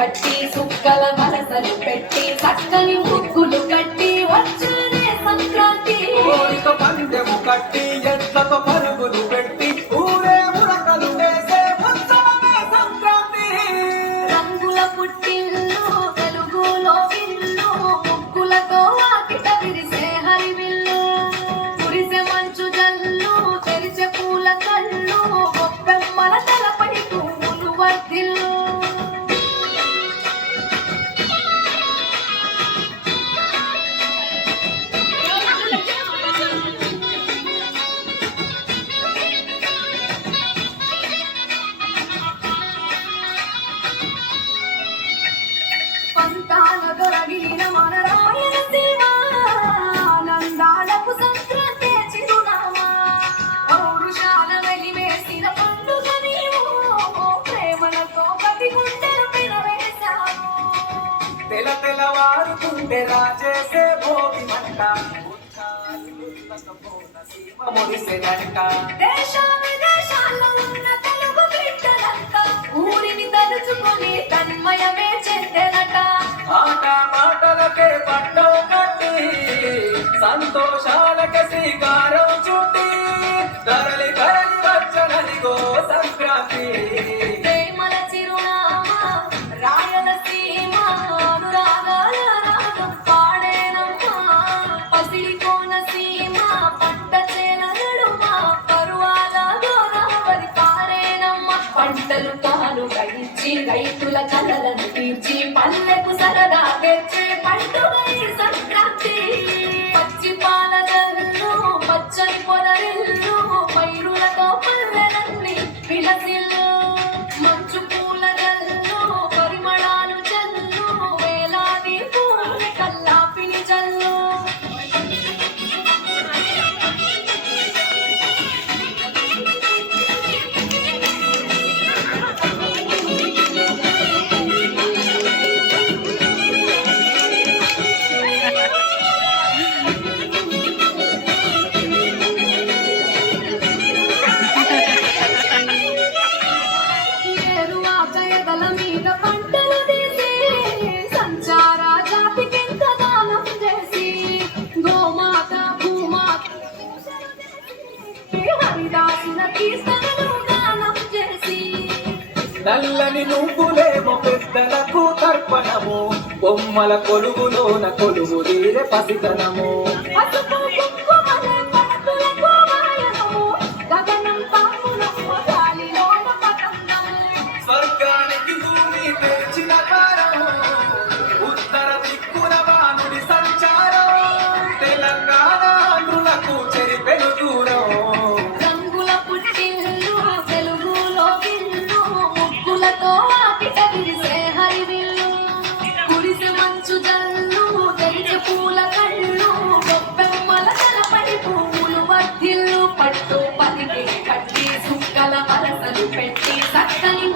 కట్టి సుక్కల వలసలు పెట్టి చక్కని ముగ్గులు కట్టి వచ్చానే సంక్రాంతి కోరిక పందెము కట్టి ఎట్లతో పరుగులు పెట్టి ఊరే ఉరకలు వేసే ఉత్సవమే సంక్రాంతి రంగుల పుట్టిల్లు వెలుగులో ఇల్లు ముగ్గులతో వాకిట విరిసే హరివిల్లు కురిసే మంచు జల్లు తెరిచే పూల కళ్ళు గొప్పెమ్మల తలపై పువ్వులు వర్ధిల్లు పంతాల దొరగిన మన రాయలసీమ ఆనందాలకు సంక్రాంతి చిరునామా పౌరుషాల వెలివేసిన పండుగ నీవు ప్రేమలతో ప్రతి గుండెలు పిలవేశావు తెలవారుతుంటే రాజేసే భోగి మంట మురిసెనంట దేశ విదేశాల్లో ఉన్న తెలుగు బిడ్డలంతా ఊరిని తలుచుకొని తన్మయమే చెందెనట ఆట మాటలకే పట్టం కట్టి సంతోషాలకే శ్రీకారం చుట్టి తరలి తరలి వచ్చనదిగో సంక్రాంతి ప్రేమల చిరునామా రాయలసీమ అనురాగాల రాగం పాడేనమ్మా పసిడి కోనసీమ పంట చేల నడుమ పరువాల గోదావరి పారేనమ్మ పంటలు తాను గడించి రైతుల కలలను తీర్చి పల్లెకు సరదా తెచ్చే పండుగ ఈ సంక్రాంతి పచ్చి పాల జల్లు పచ్చని పొదరిల్లు పైరులతో పల్లెలన్నీ విలసిల్లు మంచు పూల జల్లు పరిమళాలు జల్లు వేలాది పూల కల్లాపిని జల్లు ఏరువాక ఎదల మీద పంటలు తీసి సంచార జాతికెంత దానం చేసి గోమాత భూమాత హరిదాసుల కీర్తనలు గానం చేసి నల్లని నువ్వులేమో పెద్దలకు తర్పణము బొమ్మల కొలువులోన కొలువు తీరే పసితనము పసుపు కుంకుమలే పట్టులకు వాయనము గగనం తామునము గాలిలోన పతంగము స్వర్గానికి భూమి తెచ్చిన కారము ఉత్తర దిక్కున వానుడి సంచారం తెలంగాణ ఆంధ్రులకు చెరిపెను దూరం రంగుల పుట్టిల్లు తెలుగులో ఇల్లు ముగ్గులతో వాకిట విరిసే హరివిల్లు కురిసే మంచు జల్లు తెరిచే పూల కళ్ళు గొప్పెమ్మల తలపై పువ్వులు వర్ధిల్లు పట్టు పదికి కట్టి సుక్కల వలసలు పెట్టి చక్కని